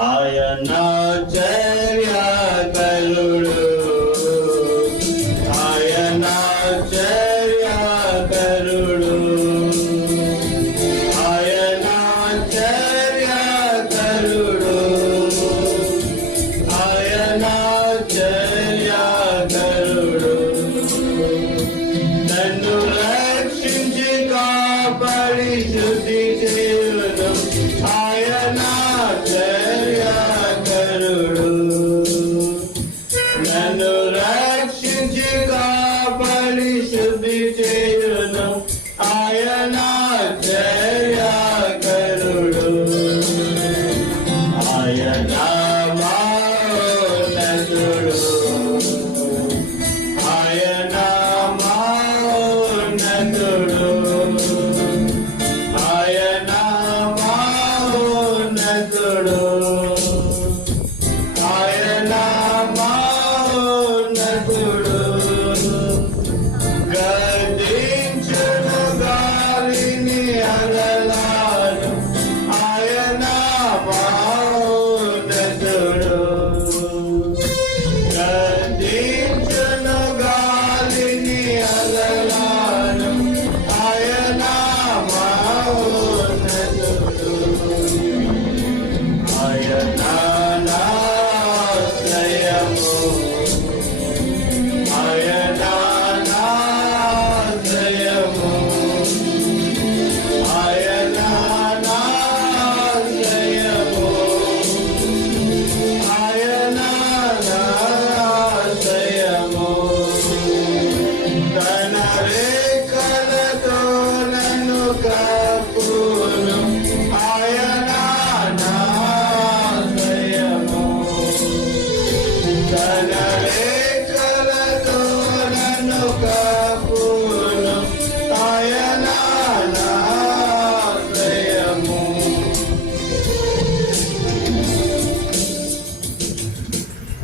ఆయన చర్యకరుడు. ఆయన చర్య తన రేఖలతో నన్ను కా